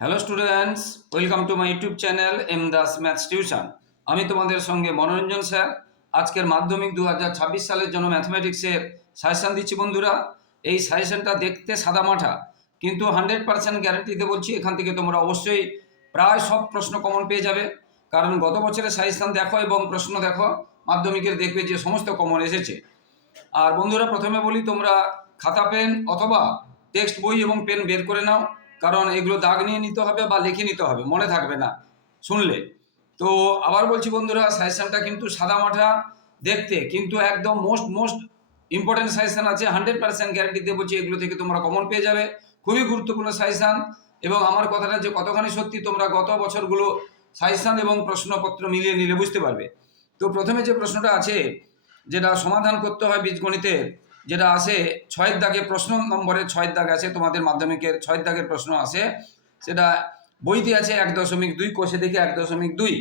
Hello students welcome to my YouTube channel M Das maths tuition আমি তোমাদের সঙ্গে মনোরঞ্জন, sir. আজকের মাধ্যমিক দু হাজার ছাব্বিশ সালের জন্য ম্যাথমেটিক্সের সাজেশান দিচ্ছি, বন্ধুরা। এই সাজেশানটা দেখতে সাদামাঠা কিন্তু হান্ড্রেড পার্সেন্ট গ্যারান্টিতে বলছি, এখান থেকে তোমরা অবশ্যই প্রায় সব প্রশ্ন কমন পেয়ে যাবে। কারণ গত বছরের সাজেশান দেখো এবং প্রশ্ন দেখো, মাধ্যমিকের দেখবে যে সমস্ত কমন এসেছে। আর বন্ধুরা, প্রথমে বলি, তোমরা খাতা, পেন অথবা টেক্সট বই এবং পেন বের করে নাও। কারণ এগুলো দাগ নিয়ে নিতে হবে বা লিখে নিতে হবে, মনে থাকবে না। শুনলে? তো আবার বলছি বন্ধুরা সাজেশনটা কিন্তু সাদামাঠা দেখতে, কিন্তু একদম মোস্ট মোস্ট ইম্পর্টেন্ট সাজেশন আছে হান্ড্রেড পার্সেন্ট গ্যারান্টিতে বলছি এগুলো থেকে তোমরা কমন পেয়ে যাবে। খুবই গুরুত্বপূর্ণ সাজেশন এবং আমার কথাটা যে কতখানি সত্যি তোমরা গত বছরগুলো সাজেশন এবং প্রশ্নপত্র মিলিয়ে নিলে বুঝতে পারবে। তো প্রথমে যে প্রশ্নটা আছে, যেটা সমাধান করতে হয় বীজগণিতের যেটা আসে, ছয়ের দাগে প্রশ্ন নম্বরে ছয়ের দাগ আছে, তোমাদের মাধ্যমিকের ছয়ের দাগের প্রশ্ন আসে। সেটা বইতে আছে এক দশমিক দুই, কোষে দেখে এক দশমিক দুই।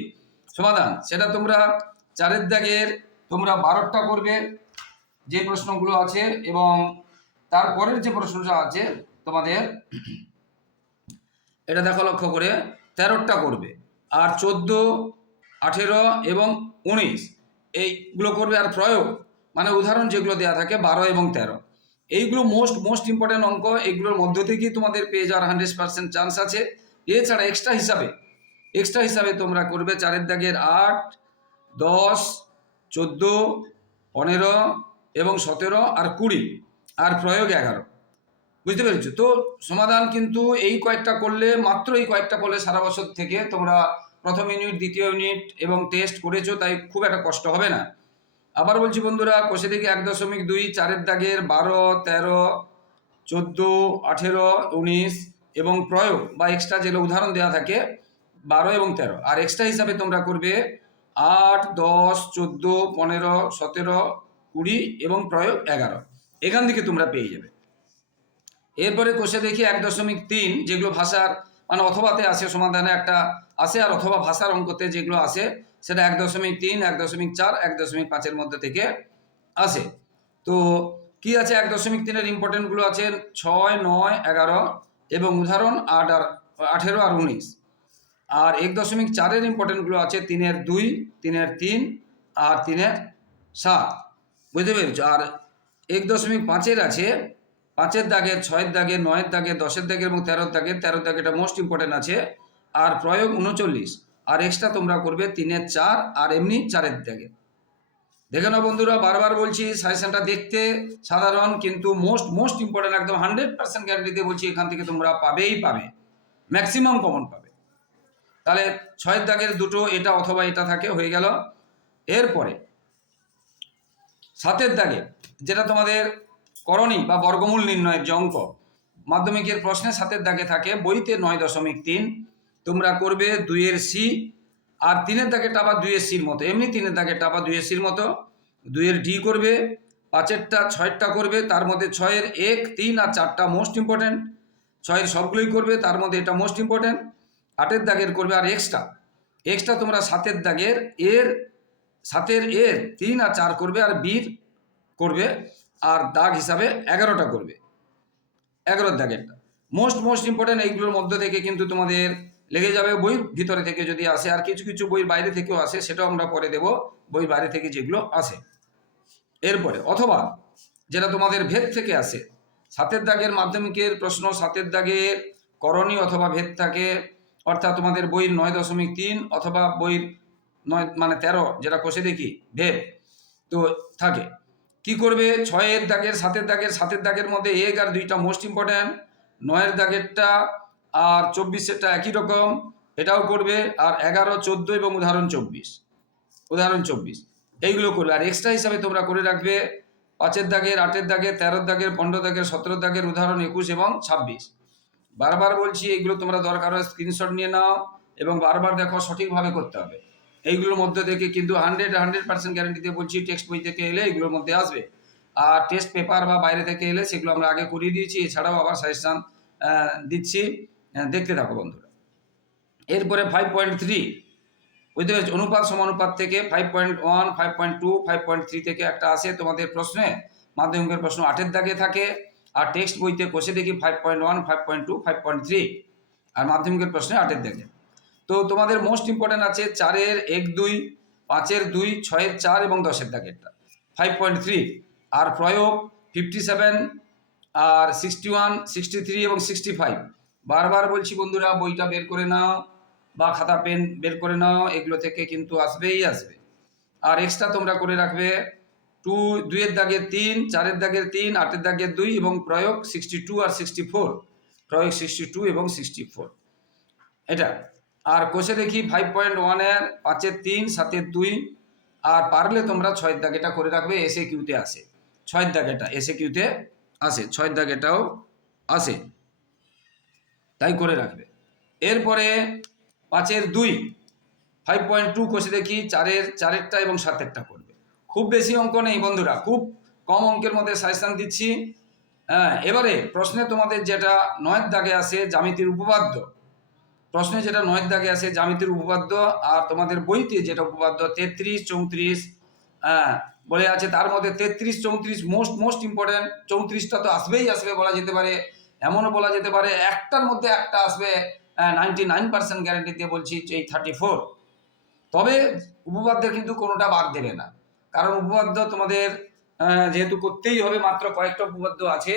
সমাধান, সেটা তোমরা চারের দাগের তোমরা বারোটা করবে, যে প্রশ্নগুলো আছে এবং তারপরের যে প্রশ্নটা আছে তোমাদের, এটা দেখো লক্ষ্য করে, তেরোটা করবে আর চোদ্দ, আঠেরো এবং উনিশ, এইগুলো করবে আর প্রয়োগ। মানে উদাহরণ যেগুলো দেওয়া থাকে বারো এবং তেরো। এইগুলো মোস্ট মোস্ট ইম্পর্টেন্ট অঙ্ক, এগুলোর মধ্য থেকেই তোমাদের পেয়ে যাওয়ার হান্ড্রেড পার্সেন্ট চান্স আছে। এছাড়া এক্সট্রা হিসাবে এক্সট্রা হিসাবে তোমরা করবে চারের দাগের আট, দশ, চোদ্দ, পনেরো এবং সতেরো আর কুড়ি আর প্রয়োগ এগারো। বুঝতে পেরেছ? তো সমাধান কিন্তু এই কয়েকটা করলে মাত্র এই কয়েকটা করলে সারা বছর থেকে তোমরা প্রথম ইউনিট দ্বিতীয় ইউনিট এবং টেস্ট করেছ, তাই খুব একটা কষ্ট হবে না। আবার বলছি বন্ধুরা, কোষে থেকে এক দশমিক দুই, চারের দাগের বারো, তেরো, চোদ্দ, আঠেরো, উনিশ এবং প্রয়োগ বা এক্সট্রা যেগুলো উদাহরণ দেওয়া থাকে, বারো এবং তেরো। আর এক্সট্রা হিসাবে তোমরা করবে আট, দশ, চোদ্দ, পনেরো, সতেরো, কুড়ি এবং প্রয়োগ এগারো। এখান থেকে তোমরা পেয়ে যাবে। এরপরে কোষে দেখি এক দশমিক তিন, যেগুলো ভাষার মানে অথবাতে আসে সমাধানে একটা, আসে আর অথবা ভাষার অঙ্কতে যেগুলো আসে সেটা এক দশমিক তিন, এক দশমিক চার, এক দশমিক পাঁচের মধ্যে থেকে আসে। তো কি আছে এক দশমিক তিনের ইম্পর্টেন্টগুলো আছে? ছয়, নয়, এগারো এবং উদাহরণ আট আর, আঠেরো আর উনিশ। আর এক দশমিক চারের ইম্পর্টেন্টগুলো আছে তিনের দুই, তিনের তিন আর তিনের সাত। বুঝতে পেরেছ? আর এক দশমিক পাঁচের আছে, পাঁচের দাগের, ছয়ের দাগে নয়ের দাগে দশের দাগের এবং তেরোর দাগে তেরোর দাগে এটা মোস্ট ইম্পর্টেন্ট আছে। আর প্রয়োগ উনচল্লিশ। আর এক্সট্রা তোমরা করবে তিনের চার আর এমনি চারের দাগে দেখে নাও বন্ধুরা, বারবার বলছি সাজেশনটা দেখতে সাধারণ, কিন্তু মোস্ট মোস্ট ইম্পর্টেন্ট একদম হান্ড্রেড পার্সেন্ট গ্যারান্টিতে বলছি, এখান থেকে তোমরা পাবেই পাবে। ম্যাক্সিমাম কমন পাবে। তাহলে ছয়ের দাগের দুটো, এটা অথবা এটা থাকে, হয়ে গেল। এরপরে, সাতের দাগে, যেটা তোমাদের করণী বা বর্গমূল নির্ণয়ের যে অঙ্ক, মাধ্যমিকের প্রশ্নে সাতের দাগে থাকে, বইতে নয় দশমিক তিন তোমরা করবে দুইয়ের সি, আর তিনের দাগেরটা আবার দুইয়ের সির মতো। এমনি তিনের দাগেরটা আবার দুইয়ের সির মতো। দুইয়ের ডি করবে, পাঁচেরটা ছয়েরটা করবে, তার মধ্যে ছয়ের এক, তিন, আর চারটা মোস্ট ইম্পর্ট্যান্ট ছয়ের সবগুলোই করবে, তার মধ্যে এটা মোস্ট ইম্পর্ট্যান্ট আটের দাগের করবে আর এক্সট্রা। এক্সট্রা তোমরা সাতের দাগের এর, সাতের এর তিন আর চার করবে আর বীর করবে, আর দাগ হিসাবে এগারোটা করবে। এগারোর দাগেরটা। মোস্ট মোস্ট ইম্পর্টেন্ট এইগুলোর মধ্যে থেকে কিন্তু তোমাদের লেগে যাবে বইয়ের ভিতরে থেকে যদি আসে, আর কিছু কিছু বইয়ের বাইরে থেকেও আসে, সেটাও আমরা পরে দেব বই বাইরে থেকে যেগুলো আসে। এরপরে, অথবা যেটা তোমাদের ভেদ থেকে আসে, সাতের দাগের মাধ্যমিকের প্রশ্ন, সাতের দাগের করণী অথবা ভেদ থাকে, অর্থাৎ তোমাদের বইয়ের নয় দশমিক তিন অথবা বইয়ের নয় মানে তেরো, যেটা কষে দেখি, ভেদ তো থাকে। কি করবে? ছয়ের দাগের, সাতের দাগের সাতের দাগের মধ্যে এক আর দুইটা মোস্ট ইম্পর্ট্যান্ট নয়ের দাগেরটা আর চব্বিশেরটা একই রকম, এটাও করবে, আর এগারো, চোদ্দ এবং উদাহরণ চব্বিশ। উদাহরণ চব্বিশ। এইগুলো করবে। আর এক্সট্রা হিসাবে তোমরা করে রাখবে পাঁচের দাগের, আটের দাগের, তেরোর দাগের, পনেরো দাগের সতেরো দাগের উদাহরণ একুশ এবং ছাব্বিশ। বারবার বলছি, এইগুলো তোমরা দরকার হয় স্ক্রিনশট নিয়ে নাও এবং বারবার দেখো সঠিকভাবে করতে হবে। এইগুলোর মধ্যে থেকে কিন্তু হান্ড্রেড হান্ড্রেড পার্সেন্ট গ্যারান্টিতে বলছি টেক্সট বই থেকে এলে এগুলোর মধ্যে আসবে। আর টেস্ট পেপার বা বাইরে থেকে এলে সেগুলো আমরা আগে করিয়ে দিয়েছি, এছাড়াও আবার সাজেশান দিচ্ছি। দেখতে থাকো বন্ধুরা। এরপরে ফাইভ পয়েন্ট থ্রি বুঝতে পেরেছি? অনুপাত সমানুপাত থেকে five point one five point two five point three থেকে একটা আসে তোমাদের প্রশ্নে। মাধ্যমিকের প্রশ্ন আটের দাগে থাকে, আর টেক্সট বইতে কষে দেখি five point one five point two five point three আর মাধ্যমিকের প্রশ্নে আটের দাগে। তো তোমাদের মোস্ট ইম্পর্টেন্ট আছে চারের এক দুই, পাঁচের দুই, ছয়ের চার এবং দশের দাগেরটা। ফাইভ পয়েন্ট থ্রি আর প্রয়োগ ফিফটি সেভেন আর সিক্সটি ওয়ান সিক্সটি থ্রি এবং সিক্সটি ফাইভ বারবার বলছি, বন্ধুরা, বইটা বের করে নাও বা খাতা, পেন বের করে নাও, এগুলো থেকে কিন্তু আসবেই আসবে। আর এক্সট্রা তোমরা করে রাখবে টু, দুইয়ের দাগের তিন, চারের দাগের তিন, আটের দাগের দুই এবং প্রয়োগ সিক্সটি টু আর সিক্সটি ফোর প্রয়োগ সিক্সটি টু এবং সিক্সটি ফোর এটা। আর কোষে দেখি ফাইভ পয়েন্ট ওয়ানের পাঁচের তিন, সাতের দুই। আর পারলে তোমরা ছয়ের দাগেটা করে রাখবে এসে কিউতে আসে। ছয়ের দাগেটা এসে কিউতে আসে, ছয়ের দাগেটাও আসে। তাই করে রাখবে। এরপরে পাঁচের দুই ফাইভ পয়েন্ট টু কোষে দেখি, চারের, চারেরটা এবং সাতেরটা করবে। খুব বেশি অঙ্ক নেই বন্ধুরা, খুব কম অঙ্কের মধ্যে সাজেশান দিচ্ছি। হ্যাঁ এবারে প্রশ্নে তোমাদের যেটা নয়ের দাগে আসে, জ্যামিতির উপপাদ্য। প্রশ্নে যেটা নয়ের দাগে আসে, জ্যামিতির উপপাদ্য, আর তোমাদের বইতে যেটা উপপাদ্য, তেত্রিশ, চৌত্রিশ হ্যাঁ বলে আছে, তার মধ্যে তেত্রিশ, চৌত্রিশ মোস্ট মোস্ট ইম্পর্টেন্ট চৌত্রিশটা তো আসবেই, আসবে বলা যেতে পারে। এমনও বলা যেতে পারে, একটার মধ্যে একটা আসবে নাইনটি নাইন পার্সেন্ট গ্যারেন্টি দিয়ে বলছি এই থার্টি ফোর তবে উপপাদ্যের কিন্তু কোনোটা বাদ দেবে না। কারণ উপপাদ্য তোমাদের যেহেতু করতেই হবে, মাত্র কয়েকটা উপপাদ্য আছে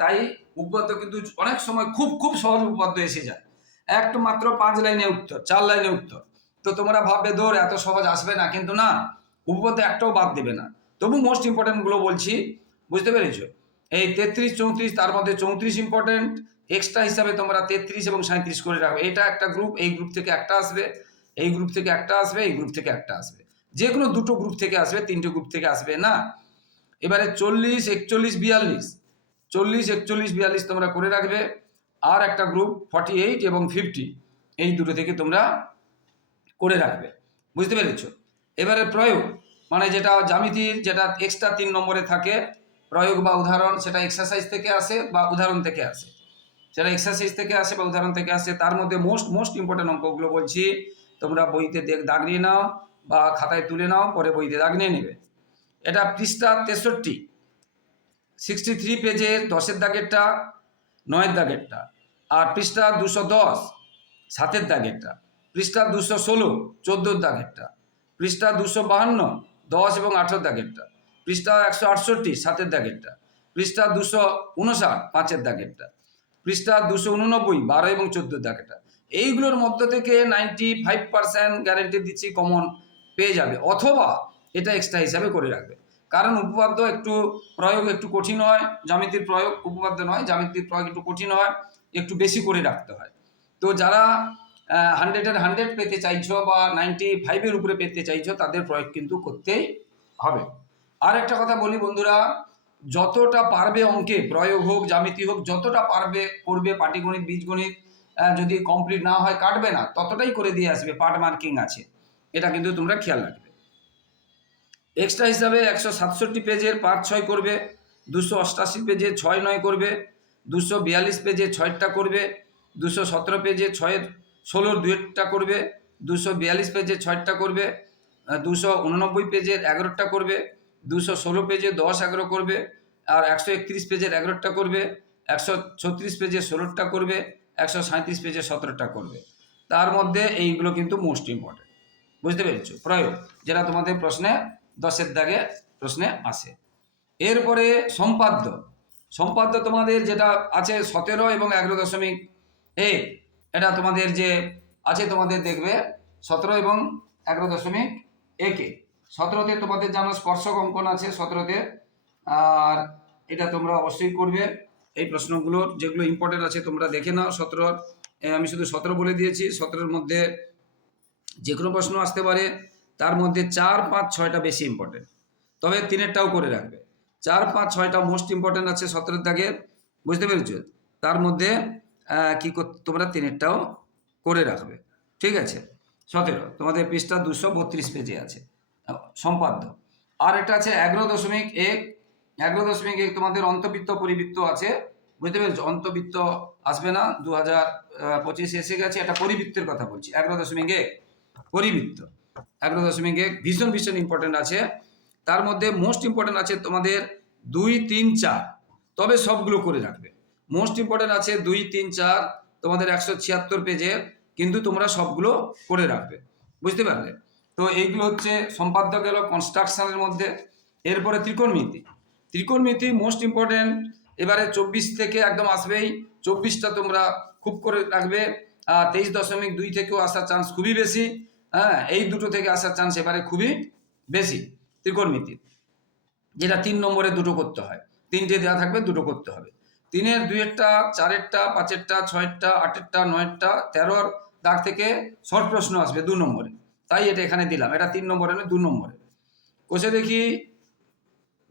তাই উপপাদ্য কিন্তু অনেক সময় খুব খুব সহজ উপপাদ্য এসে যায়। একটা মাত্র পাঁচ লাইনে উত্তর, চার লাইনে উত্তর। তো তোমরা ভাববে, দৌড়, এত সহজ আসবে না। কিন্তু না উপপাদ্য একটাও বাদ দেবে না। তবু মোস্ট ইম্পর্টেন্টগুলো বলছি, বুঝতে পেরেছ? এই তেত্রিশ, চৌত্রিশ, তার মধ্যে চৌত্রিশ ইম্পর্টেন্ট এক্সট্রা হিসাবে তোমরা তেত্রিশ এবং সাঁত্রিশ করে রাখবে এটা একটা গ্রুপ এই গ্রুপ থেকে একটা আসবে, এই গ্রুপ থেকে একটা আসবে, এই গ্রুপ থেকে একটা আসবে। যে কোনো দুটো গ্রুপ থেকে আসবে, তিনটে গ্রুপ থেকে আসবে না। এবারে চল্লিশ, একচল্লিশ, বিয়াল্লিশ। চল্লিশ, একচল্লিশ, বিয়াল্লিশ তোমরা করে রাখবে। আর একটা গ্রুপ ফর্টি এইট এবং ফিফটি এই দুটো থেকে তোমরা করে রাখবে। বুঝতে পেরেছ? এবারে প্রয়োগ মানে যেটা জ্যামিতির, যেটা এক্সট্রা তিন নম্বরে থাকে প্রয়োগ বা উদাহরণ সেটা এক্সারসাইজ থেকে আসে বা উদাহরণ থেকে আসে। সেটা এক্সারসাইজ থেকে আসে বা উদাহরণ থেকে আসে, তার মধ্যে মোস্ট মোস্ট ইম্পর্টেন্ট অঙ্কগুলো বলছি। তোমরা বইতে দাগ নিয়ে নাও বা খাতায় তুলে নাও, পরে বইতে দাগ নিয়ে নেবে। এটা পৃষ্ঠা তেষট্টি। সিক্সটি থ্রি পেজে দশের দাগেরটা, নয়ের দাগেরটা। আর পৃষ্ঠা দুশো দশ, সাতের দাগেরটা। পৃষ্ঠা দুশো ষোলো, চোদ্দোর দাগেরটা। পৃষ্ঠা দুশো বাহান্ন, দশ এবং আঠেরো দাগেরটা। পৃষ্ঠা একশো আটষট্টি, সাতের দাগেরটা। পৃষ্ঠা দুশো উনষাট, পাঁচের দাগেরটা। পৃষ্ঠা দুশো উননব্বই, বারো এবং চোদ্দোর দাগেরটা। এইগুলোর মধ্য থেকে নাইনটি ফাইভ পার্সেন্ট গ্যারেন্টি দিচ্ছি কমন পেয়ে যাবে, অথবা এটা এক্সট্রা হিসাবে করে রাখবে। কারণ উপপাদ্য একটু প্রয়োগ একটু কঠিন হয়, জ্যামিতির প্রয়োগ উপপাদ্য নয়, জ্যামিতির প্রয়োগ একটু কঠিন হয়, একটু বেশি করে রাখতে হয়। তো যারা হান্ড্রেডের হান্ড্রেড পেতে চাইছো বা নাইনটি ফাইভের উপরে পেতে চাইছো, তাদের প্রয়োগ কিন্তু করতেই হবে। আর একটা কথা বলি বন্ধুরা, যতটা পারবে অঙ্কে, প্রয়োগ হোক, জ্যামিতি হোক, যতটা পারবে, করবে পাটিগণিত, বীজগণিত যদি কমপ্লিট না হয়, কাটবে না, ততটাই করে দিয়ে আসবে পার্ট মার্কিং আছে। এটা কিন্তু তোমরা খেয়াল রাখবে। এক্সট্রা হিসাবে একশো সাতষট্টি পেজের পাঁচ ছয় করবে, দুশো অষ্টাশি পেজে ছয় নয় করবে, দুশো বিয়াল্লিশ পেজে ছয়টা করবে, দুশো সতেরো পেজে ছয়ের ষোলোর দুয়েরটা করবে, দুশো বিয়াল্লিশ পেজে ছয়টা করবে দুশো উননব্বই পেজের এগারোটা করবে দুশো ষোলো পেজে দশ এগারো করবে, আর একশো একত্রিশ পেজের এগারোটা করবে, একশো ছত্রিশ পেজে ষোলোটা করবে, একশো সাঁত্রিশ পেজে সতেরোটা করবে। তার মধ্যে এইগুলো কিন্তু মোস্ট ইম্পর্টেন্ট বুঝতে পেরেছ? প্রয়োগ, যেটা তোমাদের প্রশ্নে দশের দাগে প্রশ্নে আসে। এরপরে সম্পাদ্য। সম্পাদ্য তোমাদের যেটা আছে সতেরো এবং এগারো দশমিক এক, এটা তোমাদের যে আছে তোমাদের দেখবে সতেরো এবং এগারো দশমিক একে। সতেরোতে তোমাদের জানো স্পর্শক অঙ্কন আছে সতেরোতে। আর এটা তোমরা অবশ্যই করবে। এই প্রশ্নগুলোর যেগুলো ইম্পর্টেন্ট আছে তোমরা দেখে নাও সতেরোর আমি শুধু সতেরো বলে দিয়েছি। সতেরোর মধ্যে যে কোনো প্রশ্ন আসতে পারে। তার মধ্যে চার, পাঁচ, ছয়টা বেশি ইম্পর্টেন্ট তবে তিনেরটাও করে রাখবে। চার, পাঁচ, ছয়টা মোস্ট ইম্পর্টেন্ট আছে সতেরোর দাগে। বুঝতে পেরেছ? তার মধ্যে কি তোমরা তিনেরটাও করে রাখবে। ঠিক আছে? সতেরো। তোমাদের পৃষ্ঠা দুশো বত্রিশ পেজে আছে। সম্পাদ্য। আর একটা আছে এগারো দশমিক এক। এগারো দশমিক এক তোমাদের অন্তবৃত্ত পরিবৃত্ত আছে। বুঝতে পেরেছ? অন্তবৃত্ত আসবে না। দু হাজার পঁচিশে এসে গেছে। এটা পরিবৃত্তের কথা বলছি। এগারো দশমিক এক, পরিবৃত্ত। এগারো দশমিক এক ভীষণ ভীষণ ইম্পর্টেন্ট আছে। তার মধ্যে মোস্ট ইম্পর্টেন্ট আছে তোমাদের দুই, তিন, চার। তবে সবগুলো করে রাখবে। মোস্ট ইম্পর্টেন্ট আছে দুই, তিন, চার, তোমাদের একশো ছিয়াত্তর পেজের কিন্তু তোমরা সবগুলো করে রাখবে। বুঝতে পারলে? তো এইগুলো হচ্ছে সম্পাদ্য গেল কনস্ট্রাকশনের মধ্যে। এরপরে ত্রিকোণমিতি। ত্রিকোণমিতি মোস্ট ইম্পর্টেন্ট এবারে চব্বিশ থেকে একদম আসবেই। চব্বিশটা তোমরা খুব করে রাখবে। আর তেইশ দশমিক দুই থেকেও আসার চান্স খুবই বেশি। হ্যাঁ এই দুটো থেকে আসার চান্স এবারে খুবই বেশি ত্রিকোণমিতি। যেটা তিন নম্বরে দুটো করতে হয়। তিনটে দেওয়া থাকবে, দুটো করতে হবে। তিনের দুইয়েরটা, চারেরটা, পাঁচেরটা, ছয়েরটা, আটেরটা, নয়েরটা, তেরোর দাগ থেকে শর্ট প্রশ্ন আসবে দু নম্বরে। তাই এটা এখানে দিলাম। এটা তিন নম্বরে নয়, দু নম্বরে। কোষে দেখি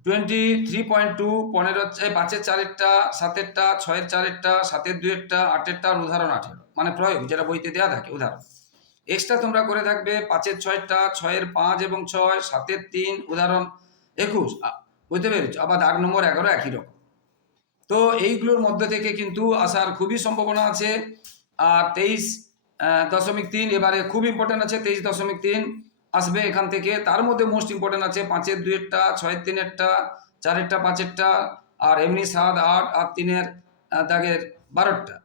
টোয়েন্টি থ্রি পয়েন্ট টু পনেরো পাঁচের চারেরটা, সাতেরটা, ছয়ের চারেরটা, সাতের দুয়েরটা আটেরটার উদাহরণ আঠেরো। মানে প্রয়োগ, যেটা বইতে দেওয়া থাকে, উদাহরণ। এক্সট্রা তোমরা করে থাকবে পাঁচের ছয়টা, ছয়ের পাঁচ এবং ছয়, সাতের তিন, উদাহরণ একুশ। বুঝতে পেরেছ? আবার আট নম্বর এগারো একই রকম। তো এইগুলোর মধ্যে থেকে কিন্তু আসার খুবই সম্ভাবনা আছে। আর তেইশ দশমিক তিন, এবারে খুব ইম্পর্টেন্ট আছে তেইশ দশমিক তিন। আসবে এখান থেকে। তার মধ্যে মোস্ট ইম্পর্টেন্ট আছে পাঁচের দুইয়েরটা, ছয়ের তিনেরটা, চারেরটা, পাঁচেরটা, আর এমনি সাত, আট আর তিনের দাগের বারোটা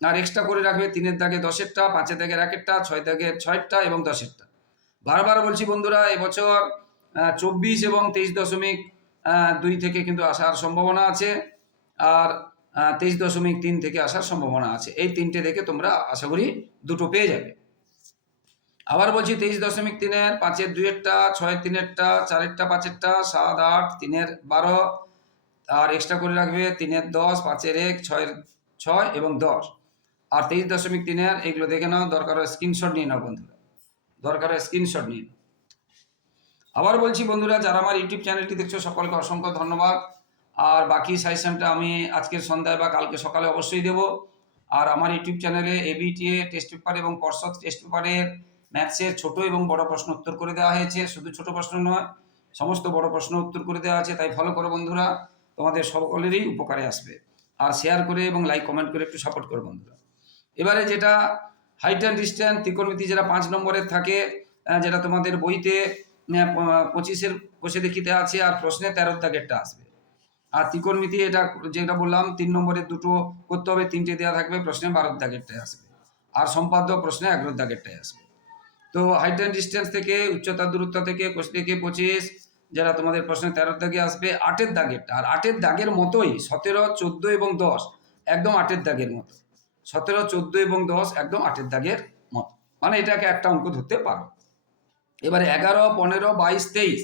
আর এক্সট্রা করে রাখবে তিনের দাগে দশেরটা, পাঁচের দাগের একেরটা, ছয় দাগের ছয়টা এবং দশেরটা। বারবার বলছি বন্ধুরা, এবছর চব্বিশ এবং তেইশ দশমিক দুই থেকে কিন্তু আসার সম্ভাবনা আছে। আর তেইশ দশমিক তিন থেকে আসার সম্ভাবনা আছে। এই তিনটে দেখে তোমরা আশা করি দুটো পেয়ে যাবে। আবার বলছি তেইশ দশমিক তিনের, পাঁচের দুইয়েরটা, ছয়ের তিনেরটা, চারেরটা, পাঁচেরটা, সাত, আট, তিনের বারো, আর এক্সট্রা করে রাখবে তিনের দশ, পাঁচের এক, ছয়ের ছয় এবং দশ। আর তেইশ দশমিক তিনের, এগুলো দেখে নাও, দরকার হয় স্ক্রিনশট নিয়ে নাও বন্ধুরা। দরকার হয় স্ক্রিনশট নিয়ে। আবার বলছি বন্ধুরা, যারা আমার ইউটিউব চ্যানেলটি দেখছ, সকলকে অসংখ্য ধন্যবাদ। আর বাকি সাজেশনটা আমি আজকের সন্ধ্যায় বা কালকে সকালে অবশ্যই দেব। আর আমার ইউটিউব চ্যানেলে এবিটিএ টেস্ট পেপার এবং পর্ষদ টেস্ট পেপারের ম্যাথসের ছোট এবং বড় প্রশ্ন উত্তর করে দেওয়া হয়েছে। শুধু ছোট প্রশ্ন নয়, সমস্ত বড় প্রশ্ন উত্তর করে দেওয়া আছে। তাই ফলো করো বন্ধুরা, তোমাদের সকলেরই উপকারে আসবে। আর শেয়ার করে এবং লাইক কমেন্ট করে একটু সাপোর্ট করো বন্ধুরা। এবারে যেটা হাইট অ্যান্ড ডিস্ট্যান্স ত্রিকোণমিতি যেটা পাঁচ নম্বরের থাকে যেটা তোমাদের বইতে পঁচিশের কোষে দেখিতে আছে, আর প্রশ্নে তেরোর দাগেরটা আসবে। আর ত্রিকোণমিতি এটা যেটা বললাম, তিন নম্বরে দুটো করতে হবে, তিনটে দেওয়া থাকবে, প্রশ্নে বারোর দাগেরটাই আসবে। আর সম্পাদ্য প্রশ্নে এগারোর দাগেরটাই আসবে। তো হাইট অ্যান্ড ডিস্টেন্স থেকে উচ্চতার দূরত্ব থেকে, কোষ থেকে পঁচিশ, যারা তোমাদের প্রশ্নে তেরোর দাগে আসবে, আটের দাগেরটা। আর আটের দাগের মতোই সতেরো, চোদ্দ এবং দশ, একদম আটের দাগের মতো। সতেরো, চোদ্দ এবং দশ একদম আটের দাগের মতো। মানে এটাকে একটা অঙ্ক ধরতে পারো। এবারে এগারো, পনেরো, বাইশ, তেইশ।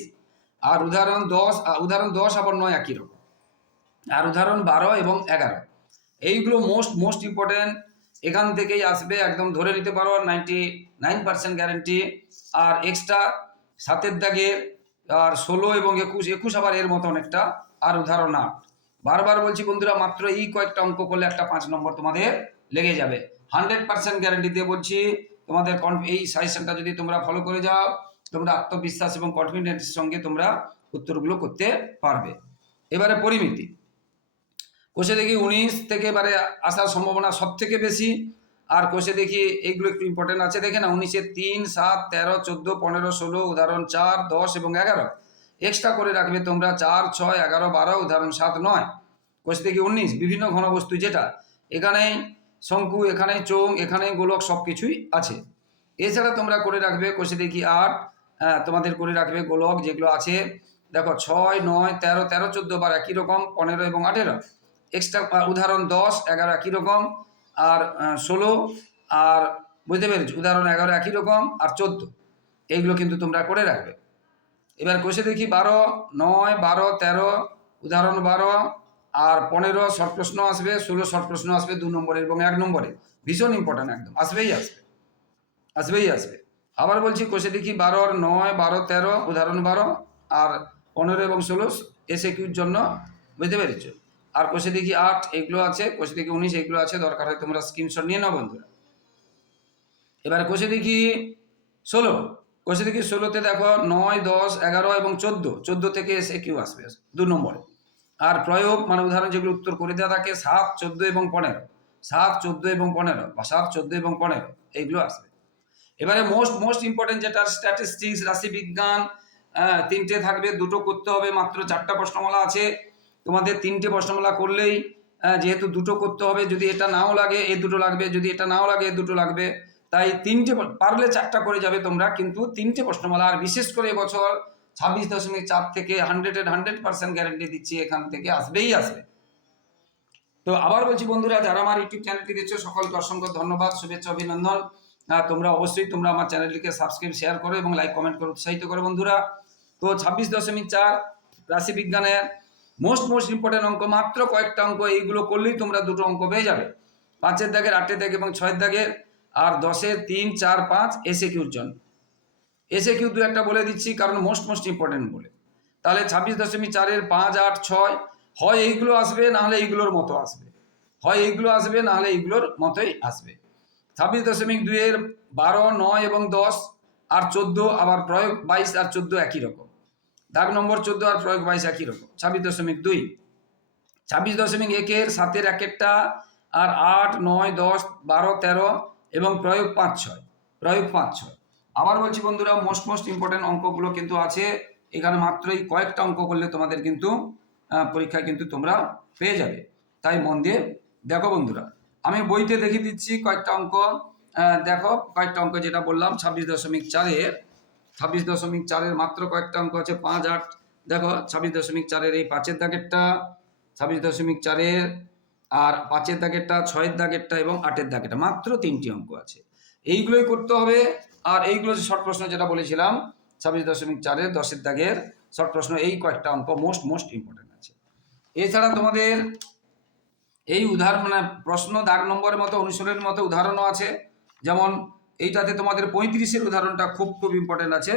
আর উদাহরণ দশ উদাহরণ দশ আবার নয় একই রকম। আর উদাহরণ বারো এবং এগারো। এইগুলো মোস্ট মোস্ট ইম্পর্টেন্ট এখান থেকেই আসবে, একদম ধরে নিতে পারো নাইনটি নাইন পার্সেন্ট গ্যারেন্টি আর এক্সট্রা সাতের দাগে, আর ষোলো এবং একুশ একুশ আবার এর মতো অনেকটা আর উদাহরণ আট। বারবার বলছি বন্ধুরা, মাত্র এই কয়েকটা অঙ্ক করলে একটা পাঁচ নম্বর তোমাদের লেগে যাবে। হান্ড্রেড পার্সেন্ট গ্যারেন্টি দিয়ে বলছি, তোমাদের এই সাজেশনটা যদি তোমরা ফলো করে যাও, তোমরা আত্মবিশ্বাস এবং কনফিডেন্সের সঙ্গে তোমরা উত্তরগুলো করতে পারবে। এবারে পরিমিতি। কোষে দেখি উনিশ থেকে এবারে আসার সম্ভাবনা সব থেকে বেশি। আর কোষে দেখি এইগুলো একটু ইম্পর্টেন্ট আছে। দেখে না উনিশে তিন সাত তেরো চোদ্দ পনেরো ষোলো উদাহরণ চার দশ এবং এগারো। এক্সট্রা করে রাখবে তোমরা চার ছয় এগারো বারো উদাহরণ সাত নয়। কোষে দেখি উনিশ বিভিন্ন ঘনবস্তু যেটা এখানে শঙ্কু এখানে চোং এখানে গোলক সব কিছুই আছে। এছাড়া তোমরা করে রাখবে কোষে দেখি আট হ্যাঁ, তোমাদের করে রাখবে গোলক যেগুলো আছে। দেখো ছয় নয় তেরো তেরো চোদ্দ বার একই রকম পনেরো এবং আঠেরো। এক্সট্রা উদাহরণ দশ, এগারো একই রকম, আর ষোলো, আর, বুঝতে পেরেছি? উদাহরণ এগারো একই রকম, আর চোদ্দ। এইগুলো কিন্তু তোমরা করে রাখবে। এবার কোষে দেখি বারো, নয়, বারো, তেরো, উদাহরণ বারো, আর পনেরো শর্ট প্রশ্ন আসবে, ষোলো শর্ট প্রশ্ন আসবে দু নম্বরে এবং এক নম্বরে ভীষণ ইম্পর্ট্যান্ট একদম। আসবেই আসবে। আসবেই আসবে। আবার বলছি কোষে দেখি বারোর নয়, বারো, তেরো, উদাহরণ বারো, আর পনেরো এবং ষোলো এসে কিউর জন্য, বুঝতে পেরেছ? আর কোষে দেখি আট, এগুলো আছে, কোষে দেখি উনিশ, এগুলো আছে, দরকার হয় তোমরা স্ক্রিনশট নিয়ে নাও বন্ধুরা। এবার কোষে দেখি ষোলো, কোষে দেখি ষোলোতে দেখো নয়, দশ, এগারো এবং চোদ্দ চোদ্দ থেকে এসে কিউ আসবে, দু নম্বরে। আর প্রয়োগ মানে উদাহরণ যেগুলো উত্তর করে দেওয়া থাকে, সাত, চোদ্দ এবং পনেরো, সাত, চোদ্দ এবং পনেরো বা সাত, চোদ্দ এবং পনেরো, এইগুলো আসবে। এবারে মোস্ট মোস্ট ইম্পর্টেন্ট যেটা স্ট্যাটিস্টিক্স রাশিবিজ্ঞান তিনটে থাকবে, দুটো করতে হবে, মাত্র চারটা প্রশ্নমালা আছে। তোমাদের তিনটে প্রশ্নমালা করলেই যেহেতু দুটো করতে হবে, যদি এটা নাও লাগে, এ দুটো লাগবে, যদি এটা নাও লাগে, এ দুটো লাগবে। তাই তিনটে পারলে চারটা করে যাবে তোমরা, কিন্তু তিনটে প্রশ্নমালা, আর বিশেষ করে এবছর ছাব্বিশ দশমিক চার থেকে হান্ড্রেডেড হান্ড্রেড পার্সেন্ট গ্যারেন্টি দিচ্ছি, এখান থেকে আসবেই আসবে। তো আবার বলছি বন্ধুরা, যারা আমার ইউটিউব চ্যানেলটি দেখছ, সকলকে অসংখ্য ধন্যবাদ, শুভেচ্ছা, অভিনন্দন। তোমরা অবশ্যই তোমরা আমার চ্যানেলটিকে সাবস্ক্রাইব শেয়ার করো এবং লাইক কমেন্ট করে, উৎসাহিত করো বন্ধুরা। তো ছাব্বিশ দশমিক চার, রাশি বিজ্ঞানের মোস্ট মোস্ট ইম্পর্টেন্ট অঙ্ক, মাত্র কয়েকটা অঙ্ক, এইগুলো করলেই তোমরা দুটো অঙ্ক পেয়ে যাবে। পাঁচের দাগের, আটের দাগে এবং ছয়ের দাগের, আর দশের তিন, চার, পাঁচ এসে কিউর জন্য এসে কিউ দু একটা বলে দিচ্ছি, কারণ মোস্ট মোস্ট ইম্পর্টেন্ট বলে। তাহলে ছাব্বিশ দশমিক চারের পাঁচ, আট, ছয়, হয় এইগুলো আসবে, না হলে এইগুলোর মতো আসবে। হয় এইগুলো আসবে, না হলে এইগুলোর মতোই আসবে। ছাব্বিশ দশমিক দুইয়ের বারো, নয় এবং দশ, আর চোদ্দ, আবার প্রয়োগ বাইশ আর চোদ্দ একই রকম। দাগ নম্বর চোদ্দ আর প্রয়োগ বাইশ একই রকম। ছাব্বিশ দশমিক দুই। ছাব্বিশ দশমিক একের সাতের একেরটা আর আট নয় দশ বারো তেরো এবং প্রয়োগ পাঁচ ছয়। প্রয়োগ পাঁচ ছয়। আবার বলছি বন্ধুরা মোস্ট মোস্ট ইম্পর্টেন্ট অঙ্কগুলো কিন্তু আছে। এখানে মাত্রই কয়েকটা অঙ্ক করলে তোমাদের কিন্তু আহ, পরীক্ষায় কিন্তু তোমরা পেয়ে যাবে। তাই মন দিয়ে দেখো বন্ধুরা। আমি বইতে দেখিয়ে দিচ্ছি কয়েকটা অঙ্ক। দেখো কয়েকটা অঙ্ক যেটা বললাম ছাব্বিশ দশমিক চারের। ছাব্বিশ দশমিক চারের মাত্র কয়েকটা অঙ্ক আছে, পাঁচ, আট। দেখো, ছাব্বিশ দশমিক চারের এই পাঁচের দাগেরটা, ছাব্বিশ দশমিক চারের আর পাঁচের দাগেরটা, ছয়ের দাগেরটা এবং আটের দাগেরটা, মাত্র তিনটি অঙ্ক আছে। এইগুলোই করতে হবে, আর এইগুলো যে শর্ট প্রশ্ন যেটা বলেছিলাম, ছাব্বিশ দশমিক চারের দশের দাগের শর্ট প্রশ্ন, এই কয়েকটা অঙ্ক মোস্ট মোস্ট ইম্পর্টেন্ট আছে। এছাড়া তোমাদের এই উদাহরণ মানে প্রশ্ন দাগ নম্বরের মতো অনুসরণের মতো উদাহরণও আছে, যেমন এইটাতে তোমাদের পঁয়ত্রিশের উদাহরণটা খুব খুব ইম্পর্টেন্ট আছে।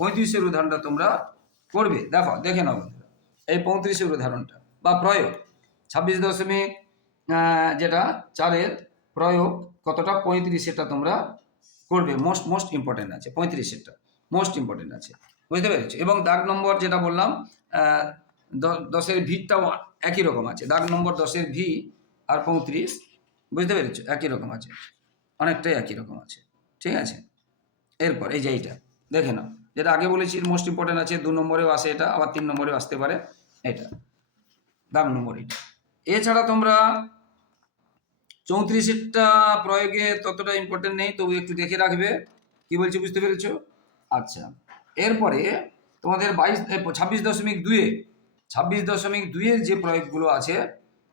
পঁয়ত্রিশের উদাহরণটা তোমরা করবে। দেখো, দেখে নাও এই পঁয়ত্রিশের উদাহরণটা বা প্রয়োগ। ছাব্বিশ দশমিক যেটা চারের প্রয়োগ, কতটা? পঁয়ত্রিশেরটা তোমরা করবে। মোস্ট মোস্ট ইম্পর্টেন্ট আছে পঁয়ত্রিশ পঁয়ত্রিশেরটা। মোস্ট ইম্পর্টেন্ট আছে। বুঝতে পেরেছ? এবং দাগ নম্বর যেটা বললাম দশের ভিটাও একই রকম আছে। দাগ নম্বর দশের ভি আর পঁয়ত্রিশ, বুঝতে পেরেছ? একই রকম আছে। অনেকটাই একই রকম আছে। ঠিক আছে? এরপর, এই যে এইটা, দেখে নাও। যেটা আগে বলেছি মোস্ট ইম্পর্টেন্ট আছে, দু নম্বরেও আসে এটা, আবার তিন নম্বরেও আসতে পারে এটা। দাম নম্বর এটা এছাড়া তোমরা চৌত্রিশেরটা প্রয়োগে ততটা ইম্পর্টেন্ট নেই, তবু একটু দেখে রাখবে। কি বলছি, বুঝতে পেরেছ? আচ্ছা এরপরে তোমাদের বাইশ ছাব্বিশ দশমিক দুয়ে ছাব্বিশ দশমিক দুইয়ের যে প্রয়োগগুলো আছে,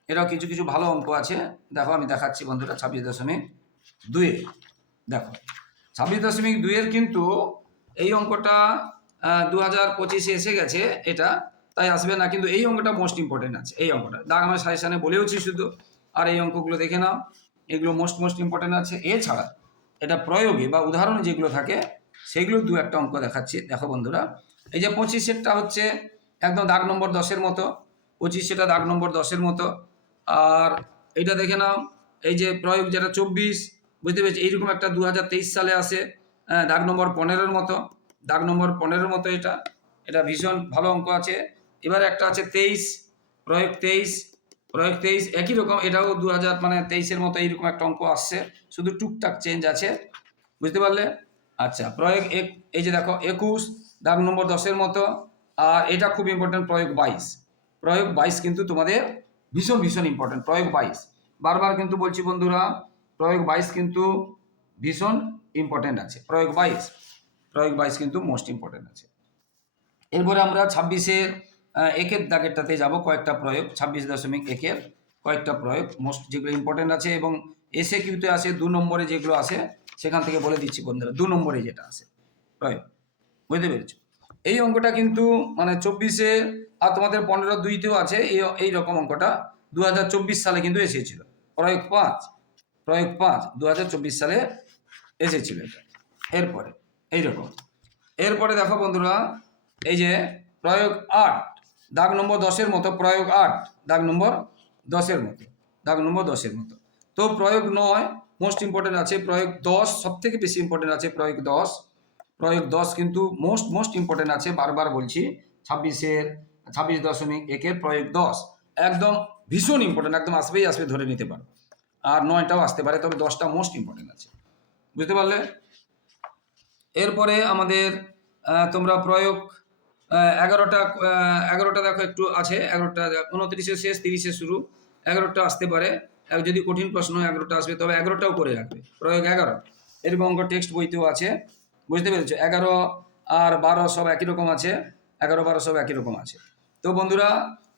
এটাও কিছু কিছু ভালো অঙ্ক আছে। দেখো, আমি দেখাচ্ছি বন্ধুরা, ছাব্বিশ দশমিক দুয়ে দেখো, ছাব্বিশ দশমিক দুইয়ের কিন্তু এই অঙ্কটা দু হাজার পঁচিশে এসে গেছে এটা, তাই আসবে না, কিন্তু এই অঙ্কটা মোস্ট ইম্পর্টেন্ট আছে, এই অঙ্কটা। দাগ আমার সাজেশানে বলেওছি শুধু, আর এই অঙ্কগুলো দেখে নাও, এগুলো মোস্ট মোস্ট ইম্পর্টেন্ট আছে। এছাড়া এটা প্রয়োগে বা উদাহরণে যেগুলো থাকে, সেগুলো দু একটা অঙ্ক দেখাচ্ছি। দেখো বন্ধুরা, এই যে পঁচিশেরটা হচ্ছে একদম দাগ নম্বর দশের মতো পঁচিশেটা দাগ নম্বর দশের মতো, আর এটা দেখে নাও, এই যে প্রয়োগ যেটা চব্বিশ বুঝতে পেরেছি? এইরকম একটা দু হাজার তেইশ সালে আসে দাগ নম্বর পনেরোর মতো। দাগ নম্বর পনেরোর মতো এটা। এটা ভীষণ ভালো অঙ্ক আছে। এবার একটা আছে তেইশ, প্রয়োগ তেইশ প্রয়োগ তেইশ। একই রকম, এটাও দু হাজার মানে তেইশের মতো এইরকম একটা অঙ্ক আসছে। শুধু টুকটাক চেঞ্জ আছে। বুঝতে পারলে? আচ্ছা প্রয়োগ এক, এই যে দেখো, একুশ, দাগ নম্বর দশের মতো। আর এটা খুব ইম্পর্টেন্ট প্রয়োগ বাইশ। প্রয়োগ বাইশ কিন্তু তোমাদের ভীষণ ভীষণ ইম্পর্টেন্ট প্রয়োগ বাইশ। বারবার কিন্তু বলছি বন্ধুরা প্রয়োগ বাইশ কিন্তু ভীষণ ইম্পর্টেন্ট আছে। প্রয়োগ বাইশ প্রয়োগ বাইশ কিন্তু মোস্ট ইম্পর্টেন্ট আছে। এরপরে আমরা ছাব্বিশের একের দাগেরটাতে যাব, কয়েকটা প্রয়োগ, ছাব্বিশ দশমিক একের কয়েকটা প্রয়োগ মোস্ট যেগুলো ইম্পর্টেন্ট আছে এবং এসে কিউতে আসে দু নম্বরে যেগুলো আসে, সেখান থেকে বলে দিচ্ছি বন্ধুরা, দু নম্বরে যেটা আসে, প্রয়োগ, বুঝতে পেরেছ? এই অঙ্কটা কিন্তু মানে চব্বিশে, আর তোমাদের পনেরো দুইতেও আছে, এই এই রকম অঙ্কটা দু হাজার চব্বিশ সালে কিন্তু এসেছিল। প্রয়োগ পাঁচ প্রয়োগ পাঁচ দু সালে এসেছিল এটা। এরপরে, এইরকম। এরপরে দেখো বন্ধুরা, এই যে প্রয়োগ আট, দাগ নম্বর দশের মতো, প্রয়োগ আট, দাগ নম্বর দশের মতো, দাগ নম্বর দশের মতো। তো প্রয়োগ নয় মোস্ট ইম্পর্টেন্ট আছে, প্রয়োগ দশ সব থেকে বেশি ইম্পর্টেন্ট আছে প্রয়োগ দশ। প্রয়োগ দশ কিন্তু মোস্ট মোস্ট ইম্পর্টেন্ট আছে, বারবার বলছি, ছাব্বিশের, ছাব্বিশ দশমিক একের প্রয়োগ দশ। একদম ভীষণ ইম্পর্টেন্ট একদম আসবেই, আসবে, ধরে নিতে পারো। আর নয়টাও আসতে পারে, তবে দশটা মোস্ট ইম্পর্টেন্ট আছে। বুঝতে পারলে? এরপরে আমাদের তোমরা প্রয়োগ এগারোটা এগারোটা দেখো একটু আছে, এগারোটা উনত্রিশে শেষ তিরিশে শুরু, এগারোটা আসতে পারে। যদি কঠিন প্রশ্ন এগারোটা আসবে, তবে এগারোটাও করে রাখবে। প্রয়োগ এগারো। এরকম অঙ্ক টেক্সট বইতেও আছে। বুঝতে পেরেছ? এগারো আর বারো সব একই রকম আছে। এগারো, বারো সব একই রকম আছে। তো বন্ধুরা,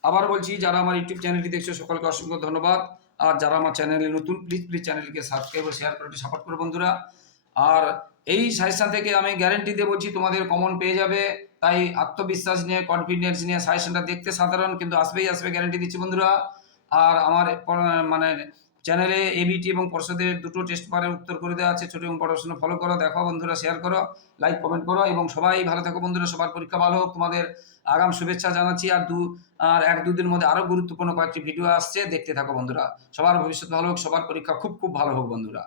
আবার বলছি, যারা আমার ইউটিউব চ্যানেলটি দেখছ, সকলকে অসংখ্য ধন্যবাদ। আর যারা আমার চ্যানেলে নতুন প্লিজ প্লিজ চ্যানেলকে সাবস্ক্রাইব ও শেয়ার করে সাপোর্ট করো বন্ধুরা। আর এই সাজেশন থেকে আমি গ্যারেন্টি দিয়ে বলছি তোমাদের কমন পেয়ে যাবে। তাই আত্মবিশ্বাস নিয়ে কনফিডেন্স নিয়ে সাজেশনটা দেখতে সাধারণ, কিন্তু আসবেই আসবে গ্যারেন্টি দিচ্ছি বন্ধুরা। আর আমার মানে চ্যানেলে এবিটি এবং পর্ষদের দুটো টেস্ট পারের উত্তর করে দেওয়া আছে, ছোট এবং পড়াশোনা ফলো করো, দেখো বন্ধুরা শেয়ার করো লাইক কমেন্ট করো, এবং সবাই ভালো থাকো বন্ধুরা, সবার পরীক্ষা ভালো হোক। তোমাদের আগাম শুভেচ্ছা জানাচ্ছি। আর দু, আর এক দুদিন মধ্যে আরও গুরুত্বপূর্ণ কয়েকটি ভিডিও আসছে। দেখতে থাকো বন্ধুরা। সবার ভবিষ্যৎ ভালো হোক, সবার পরীক্ষা খুব খুব ভালো হোক বন্ধুরা।